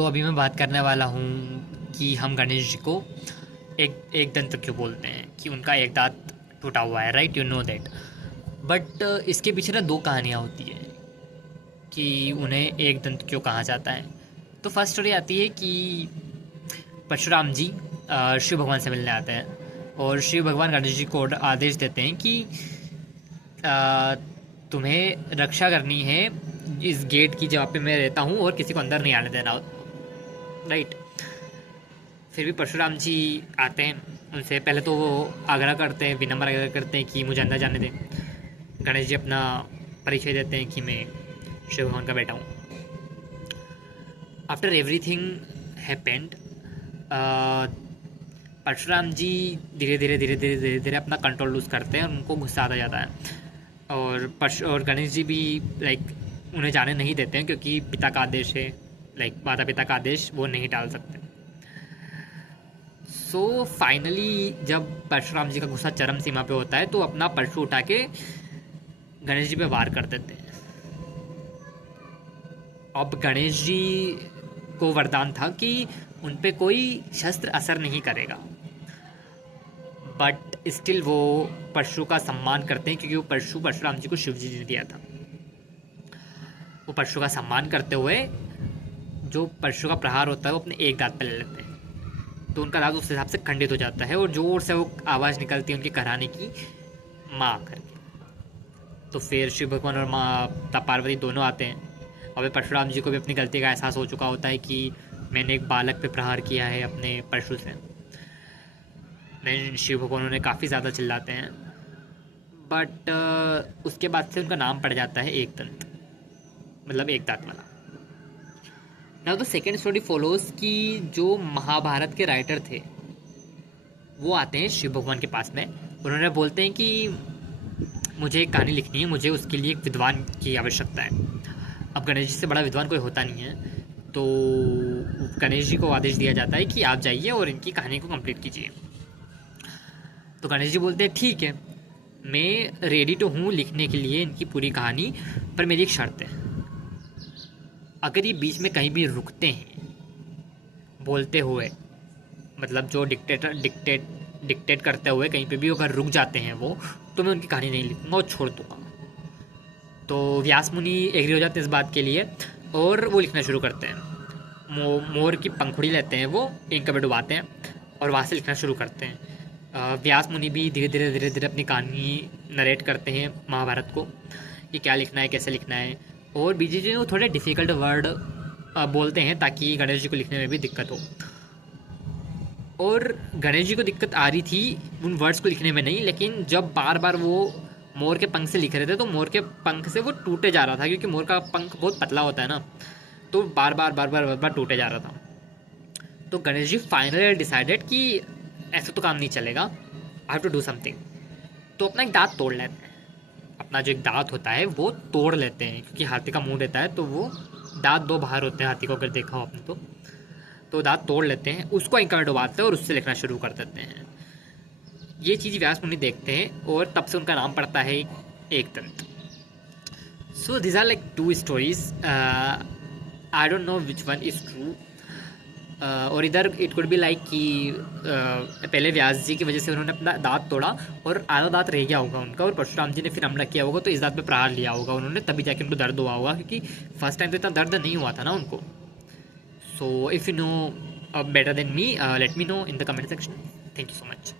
तो अभी मैं बात करने वाला हूँ कि हम गणेश जी को एक दंत क्यों बोलते हैं, कि उनका एक दांत टूटा हुआ है, right, you know that. But इसके पीछे ना दो कहानियाँ होती हैं कि उन्हें एक दंत क्यों कहा जाता है। तो फर्स्ट स्टोरी आती है कि परशुराम जी शिव भगवान से मिलने आते हैं और शिव भगवान गणेश जी को आदेश देते हैं कि अ, तुम्हें रक्षा करनी है इस गेट की जहाँ पे मैं रहता हूँ और किसी को अंदर नहीं आने देना, राइट। फिर भी परशुराम जी आते हैं, उनसे पहले तो वो आग्रह करते हैं, विनम्र आग्रह करते हैं कि मुझे अंदर जाने दें। गणेश जी अपना परिचय देते हैं कि मैं शिव भगवान का बेटा हूँ। आफ्टर एवरीथिंग हैपेंड, परशुराम जी धीरे धीरे अपना कंट्रोल लूज़ करते हैं और उनको गुस्सा आता जाता है। और गणेश जी भी लाइक उन्हें जाने नहीं देते हैं क्योंकि पिता का आदेश है, लाइक माता पिता का आदेश वो नहीं टाल सकते। सो फाइनली जब परशुराम जी का गुस्सा चरम सीमा पे होता है तो अपना परशु उठा के गणेश जी पे वार कर देते हैं। अब गणेश जी को वरदान था कि उन पे कोई शस्त्र असर नहीं करेगा, बट स्टिल वो परशु का सम्मान करते हैं क्योंकि वो परशु परशुराम जी को शिव जी ने दिया था। वो परशु का सम्मान करते हुए जो परशु का प्रहार होता है वो अपने एक दांत पे ले लेते हैं, तो उनका दांत उस हिसाब से खंडित हो जाता है और जोर से वो आवाज़ निकलती है उनके कराने की, माँ करके। तो फिर शिव भगवान और माता पार्वती दोनों आते हैं। और परशुराम जी को भी अपनी गलती का एहसास हो चुका होता है कि मैंने एक बालक पे प्रहार किया है अपने परशु से। देन शिव भगवान उन्हें काफ़ी ज़्यादा चिल्लाते हैं, बट उसके बाद से उनका नाम पड़ जाता है एक दंत, मतलब एक दांत वाला। Now the second story follows कि जो महाभारत के राइटर थे वो आते हैं शिव भगवान के पास में। उन्होंने बोलते हैं कि मुझे एक कहानी लिखनी है, मुझे उसके लिए एक विद्वान की आवश्यकता है। अब गणेश जी से बड़ा विद्वान कोई होता नहीं है, तो गणेश जी को आदेश दिया जाता है कि आप जाइए और इनकी कहानी को कंप्लीट कीजिए। तो गणेश जी बोलते हैं ठीक है, मैं रेडी तो हूँ लिखने के लिए इनकी पूरी कहानी, पर मेरी एक शर्त है। अगर ये बीच में कहीं भी रुकते हैं बोलते हुए, मतलब जो डिक्टेट करते हुए कहीं पे भी अगर रुक जाते हैं वो, तो मैं उनकी कहानी नहीं लिखूंगा और छोड़ दूंगा। तो व्यास मुनि एग्री हो जाते हैं इस बात के लिए और वो लिखना शुरू करते हैं। मोर की पंखुड़ी लेते हैं, वो इंक में डुबाते हैं और वहाँ से लिखना शुरू करते हैं। व्यास मुनि भी धीरे धीरे अपनी कहानी नरेट करते हैं महाभारत को, कि क्या लिखना है, कैसे लिखना है। और बीजी जी वो थोड़े डिफ़िकल्ट वर्ड बोलते हैं ताकि गणेश जी को लिखने में भी दिक्कत हो। और गणेश जी को दिक्कत आ रही थी उन वर्ड्स को लिखने में नहीं, लेकिन जब बार बार वो मोर के पंख से लिख रहे थे तो मोर के पंख से वो टूटे जा रहा था, क्योंकि मोर का पंख बहुत पतला होता है ना, तो बार बार टूटे जा रहा था। तो गणेश जी फाइनली डिसाइडेड कि ऐसे तो काम नहीं चलेगा, I have to do something. तो अपना एक दांत तोड़ लेते हैं, अपना जो एक दांत होता है वो तोड़ लेते हैं, क्योंकि हाथी का मुंह रहता है तो वो दांत दो बाहर होते हैं हाथी को, अगर देखा हो आपने तो दांत तोड़ लेते हैं, उसको इंक में डुबाते हैं और उससे लिखना शुरू कर देते हैं। ये चीज़ व्यास मुनि देखते हैं और तब से उनका नाम पड़ता है एक दंत। So this are like two stories, I don't know which one is true. और इधर इट कुड बी लाइक कि पहले व्यास जी की वजह से उन्होंने अपना दांत तोड़ा और आधा दांत रह गया होगा उनका, और परशुराम जी ने फिर हमला किया होगा तो इस दांत पे प्रहार लिया होगा उन्होंने, तभी जाके उनको दर्द हुआ होगा, क्योंकि फर्स्ट टाइम तो इतना दर्द नहीं हुआ था ना उनको। So if you know better than me, let me know in the comment section. Thank you so much.